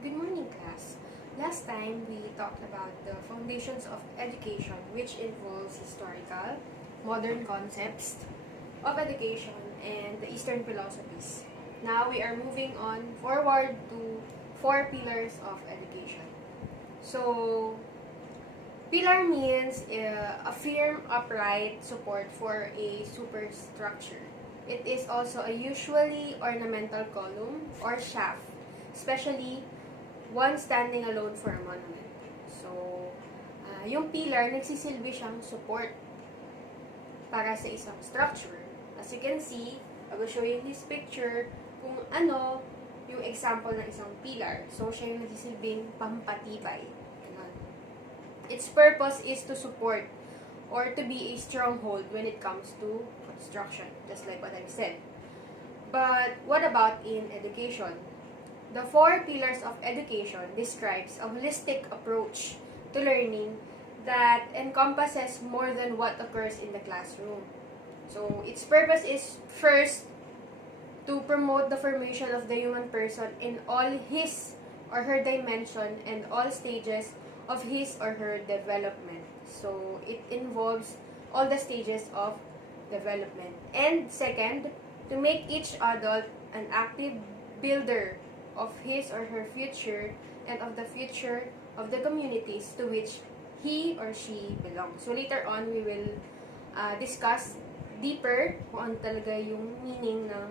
Good morning, class. Last time, we talked about the foundations of education, which involves historical, modern concepts of education, and the Eastern philosophies. Now, we are moving on forward to four pillars of education. So, pillar means a firm, upright support for a superstructure. It is also a usually ornamental column or shaft, especially one standing alone for a monument. So, yung pillar, nagsisilbi siyang support para sa isang structure. As you can see, I will show you in this picture kung ano yung example ng isang pillar. So, siya yung nagsisilbing pampatibay. Ganun. Its purpose is to support or to be a stronghold when it comes to construction, just like what I've said. But what about in education? The four pillars of education describes a holistic approach to learning that encompasses more than what occurs in the classroom. So, its purpose is first to promote the formation of the human person in all his or her dimension and all stages of his or her development. So, it involves all the stages of development. And second, to make each adult an active builder of his or her future and of the future of the communities to which he or she belongs. So later on, we will discuss deeper kung ano talaga yung meaning ng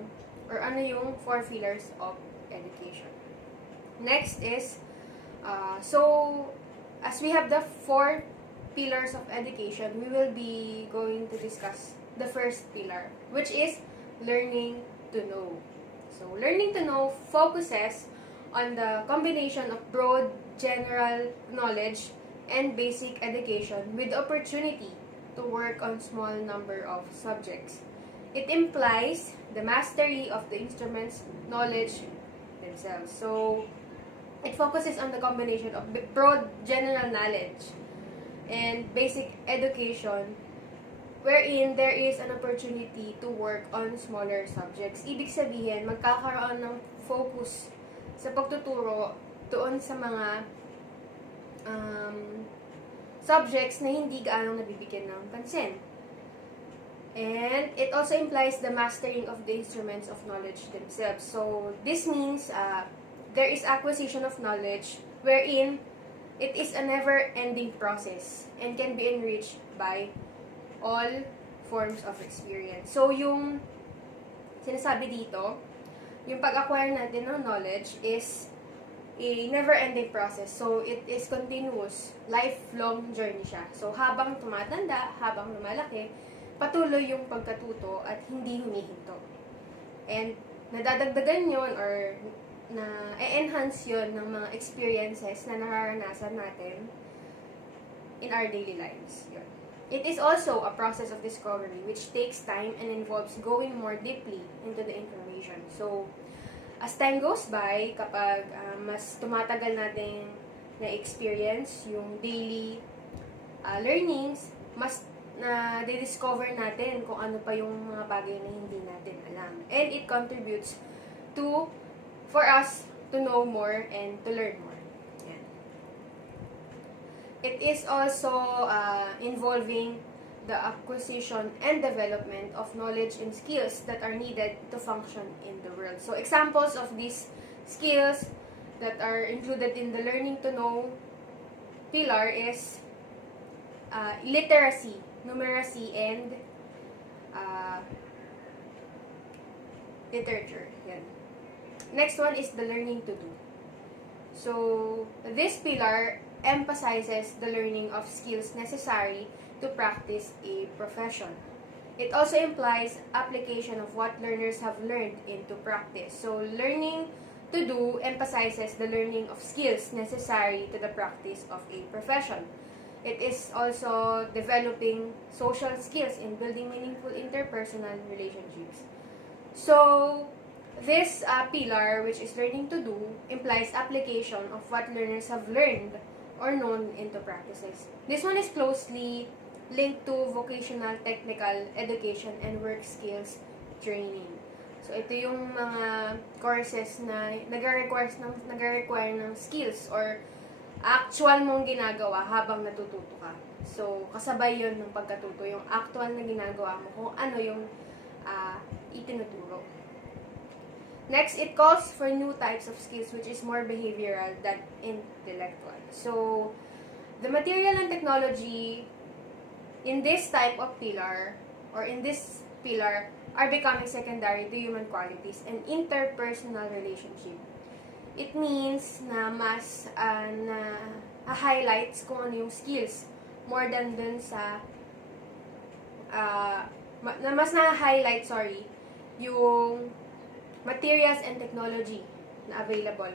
or ano yung four pillars of education. Next is, so as we have the four pillars of education, we will be going to discuss the first pillar, which is learning to know. So, learning to know focuses on the combination of broad general knowledge and basic education with the opportunity to work on small number of subjects. It implies the mastery of the instruments, knowledge themselves. So, it focuses on the combination of broad general knowledge and basic education wherein there is an opportunity to work on smaller subjects. Ibig sabihin, magkakaroon ng focus sa pagtuturo doon sa mga subjects na hindi gaanong nabibigyan ng pansin. And it also implies the mastering of the instruments of knowledge themselves. So, this means there is acquisition of knowledge wherein it is a never-ending process and can be enriched by all forms of experience. So, yung sinasabi dito, yung pag-acquire natin ng knowledge is a never-ending process. So, it is continuous, lifelong journey siya. So, habang tumatanda, habang lumalaki, patuloy yung pagkatuto at hindi humihinto. And, nadadagdagan yon or na-enhance yon ng mga experiences na nararanasan natin in our daily lives. Yun. It is also a process of discovery which takes time and involves going more deeply into the information. So, as time goes by, kapag mas tumatagal natin na-experience yung daily learnings, mas na-discover natin kung ano pa yung mga bagay na hindi natin alam. And it contributes for us to know more and to learn more. It is also involving the acquisition and development of knowledge and skills that are needed to function in the world. So, examples of these skills that are included in the learning to know pillar is literacy, numeracy, and literature. Yan. Next one is the learning to do. So, this pillar emphasizes the learning of skills necessary to practice a profession. It also implies application of what learners have learned into practice. So, learning to do emphasizes the learning of skills necessary to the practice of a profession. It is also developing social skills in building meaningful interpersonal relationships. So, this pillar, which is learning to do, implies application of what learners have learned or known into practices. This one is closely linked to vocational technical education and work skills training. So, ito yung mga courses na nagre-require ng skills or actual mong ginagawa habang natututo ka. So, kasabay yun ng pagkatuto, yung actual na ginagawa mo kung ano yung itinuturo. Next, it calls for new types of skills which is more behavioral than intellectual. So, the material and technology in this type of pillar or in this pillar are becoming secondary to human qualities and interpersonal relationship. It means na mas na highlights kung ano yung skills more than dun sa na mas na-highlight, yung materials and technology na available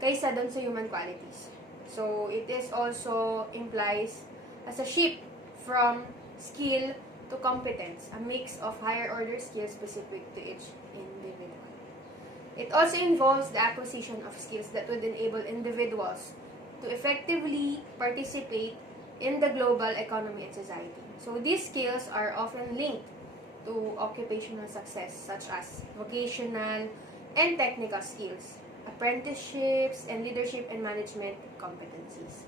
kaysa dun sa human qualities. So, it is also implies as a shift from skill to competence, a mix of higher order skills specific to each individual. It also involves the acquisition of skills that would enable individuals to effectively participate in the global economy and society. So these skills are often linked to occupational success such as vocational and technical skills, apprenticeships, and leadership and management competencies.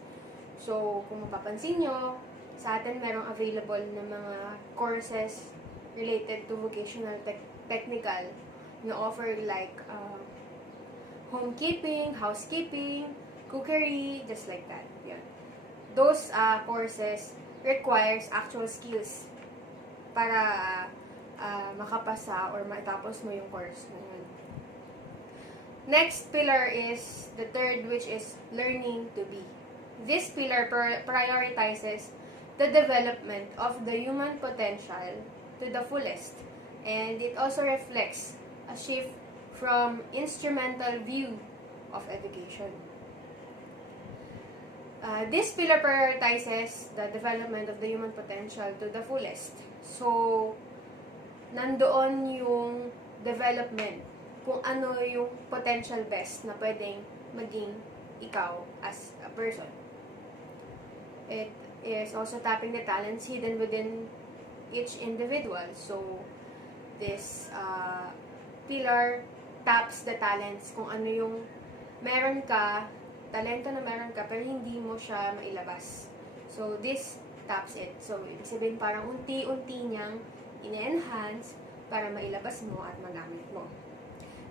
So kung mapapansin nyo, sa atin merong available na mga courses related to vocational technical na offer like homekeeping, housekeeping, cookery, just like that. Yan. Those courses requires actual skills para makapasa or matapos mo yung course na yun. Next pillar is the third, which is learning to be. This pillar prioritizes the development of the human potential to the fullest, and it also reflects a shift from instrumental view of education. This pillar prioritizes the development of the human potential to the fullest. So, nandoon yung development, kung ano yung potential best na pwedeng maging ikaw as a person. It is also tapping the talents hidden within each individual. So, this pillar taps the talents, kung ano yung meron ka, talento na meron ka, pero hindi mo siya mailabas. So, this taps it. So, ibig sabihin parang unti-unti niyang ine-enhance para mailabas mo at magamit mo.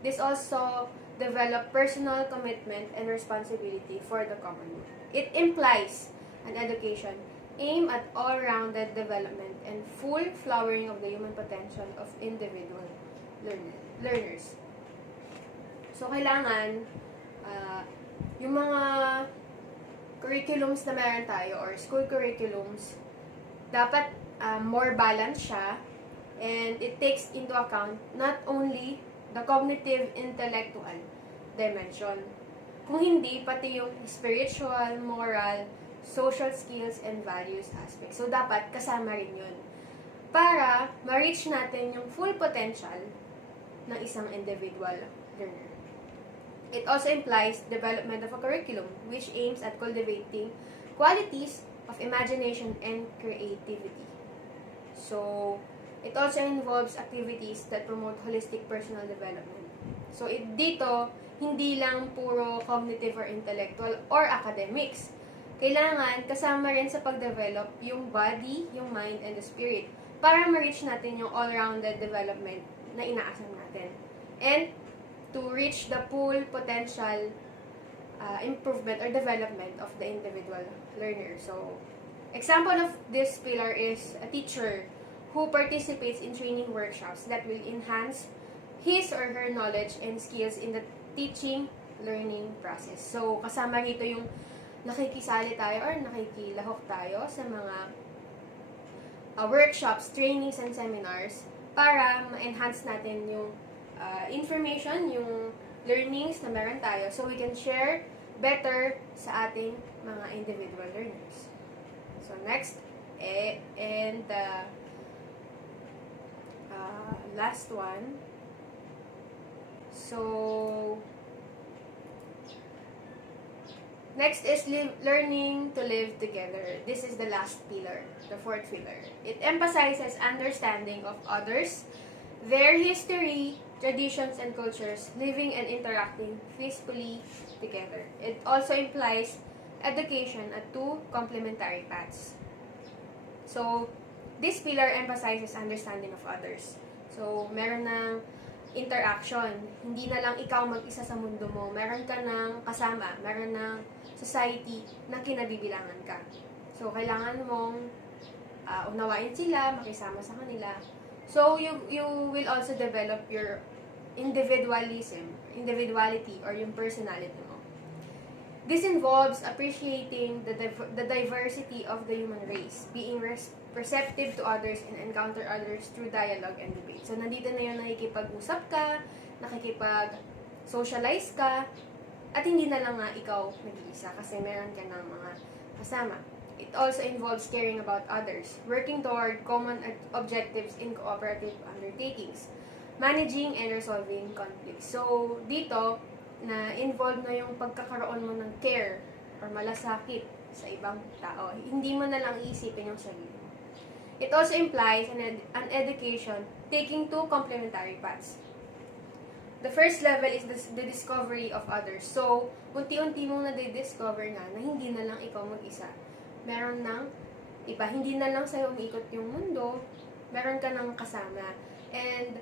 This also develop personal commitment and responsibility for the common good. It implies an education aimed at all-rounded development and full flowering of the human potential of individual learners. So, kailangan yung mga curriculums na meron tayo or school curriculums, dapat more balanced siya, and it takes into account not only the cognitive intellectual dimension, kung hindi pati yung spiritual, moral, social skills, and values aspect. So, dapat kasama rin yun para ma-reach natin yung full potential ng isang individual learner. It also implies development of a curriculum which aims at cultivating qualities of imagination and creativity. So, it also involves activities that promote holistic personal development. So, dito, hindi lang puro cognitive or intellectual or academics. Kailangan kasama rin sa pag-develop yung body, yung mind, and the spirit para ma-reach natin yung all-rounded development na inaasam natin. And to reach the full potential improvement or development of the individual learner. So, example of this pillar is a teacher who participates in training workshops that will enhance his or her knowledge and skills in the teaching learning process. So, kasama rito yung nakikisali tayo or nakikilahok tayo sa mga workshops, trainings, and seminars para ma-enhance natin yung information, yung learnings na meron tayo, so we can share better sa ating mga individual learners. So, next, and last one. So, next is learning to live together. This is the last pillar, the fourth pillar. It emphasizes understanding of others their history, traditions, and cultures, living and interacting peacefully together. It also implies education at two complementary paths. So, this pillar emphasizes understanding of others. So, meron ng interaction. Hindi na lang ikaw mag-isa sa mundo mo. Meron ka ng kasama. Meron ng society na kinabibilangan ka. So, kailangan mong unawain sila, makisama sa kanila. So, you will also develop your individuality, or yung personality mo. This involves appreciating the diversity of the human race, being receptive to others and encounter others through dialogue and debate. So, nandito na yung nakikipag-usap ka, nakikipag-socialize ka, at hindi na lang nga ikaw nag-iisa kasi meron ka ng mga kasama. It also involves caring about others, working toward common objectives in cooperative undertakings, managing and resolving conflicts. So, dito, na involved na yung pagkakaroon mo ng care or malasakit sa ibang tao. Hindi mo na lang iisipin yung sarili mo. It also implies an education taking two complementary paths. The first level is the discovery of others. So, unti-unti mong na-discover nga na hindi na lang ikaw mag-isa. Meron ng iba, hindi na lang sa'yo umiikot yung mundo, meron ka ng kasama. And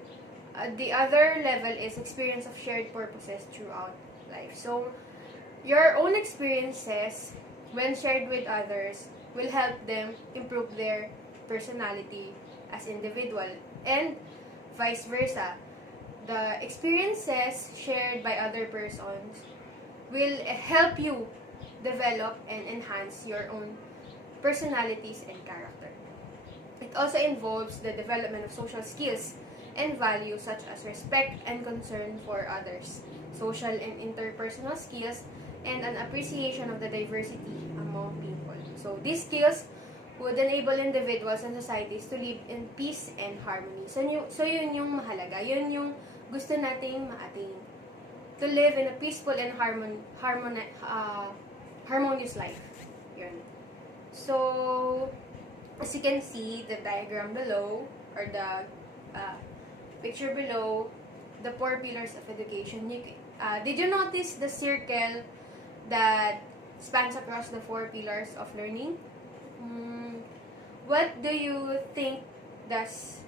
the other level is experience of shared purposes throughout life. So, your own experiences, when shared with others, will help them improve their personality as individual, and vice versa. The experiences shared by other persons will help you develop and enhance your own personalities and character. It also involves the development of social skills and values such as respect and concern for others, social and interpersonal skills, and an appreciation of the diversity among people. So, these skills would enable individuals and societies to live in peace and harmony. So yun yung mahalaga. Yun yung gusto nating ma-attain. To live in a peaceful and harmonious life. Yun. So, as you can see, the diagram below, or the picture below, the 4 pillars of education. Did you notice the circle that spans across the 4 pillars of learning? What do you think does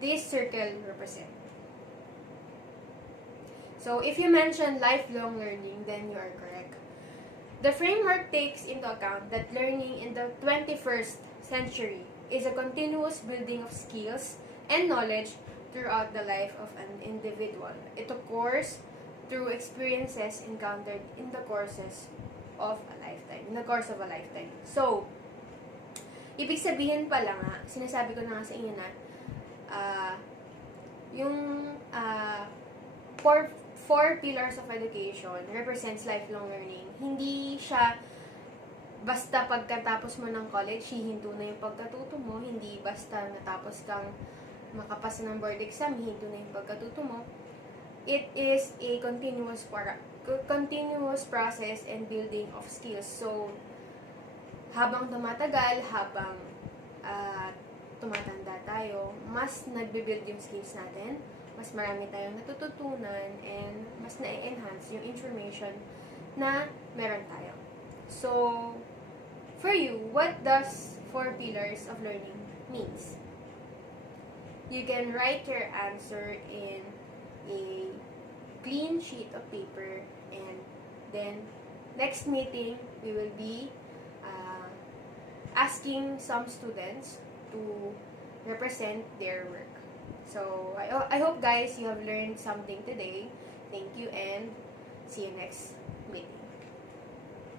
this circle represent? So, if you mention lifelong learning, then you are correct. The framework takes into account that learning in the 21st century is a continuous building of skills and knowledge throughout the life of an individual. It occurs through experiences encountered in the course of a lifetime. So, ibig sabihin pala nga, sinasabi ko na nga sa inyo na, yung 4 pillars of education represents lifelong learning. Hindi siya basta pagkatapos mo ng college, hihinto na yung pagkatuto mo. Hindi basta natapos kang makapasa ng board exam, hihinto na yung pagkatuto mo. It is a continuous process and building of skills. So, habang tumatagal, habang tumatanda tayo, mas nagbe-build yung skills natin, mas marami tayong natututunan, and mas na-enhance yung information na meron tayo. So, for you, what does 4 pillars of learning means? You can write your answer in a clean sheet of paper, and then next meeting, we will be asking some students to represent their work. So, I hope guys you have learned something today. Thank you and see you next meeting.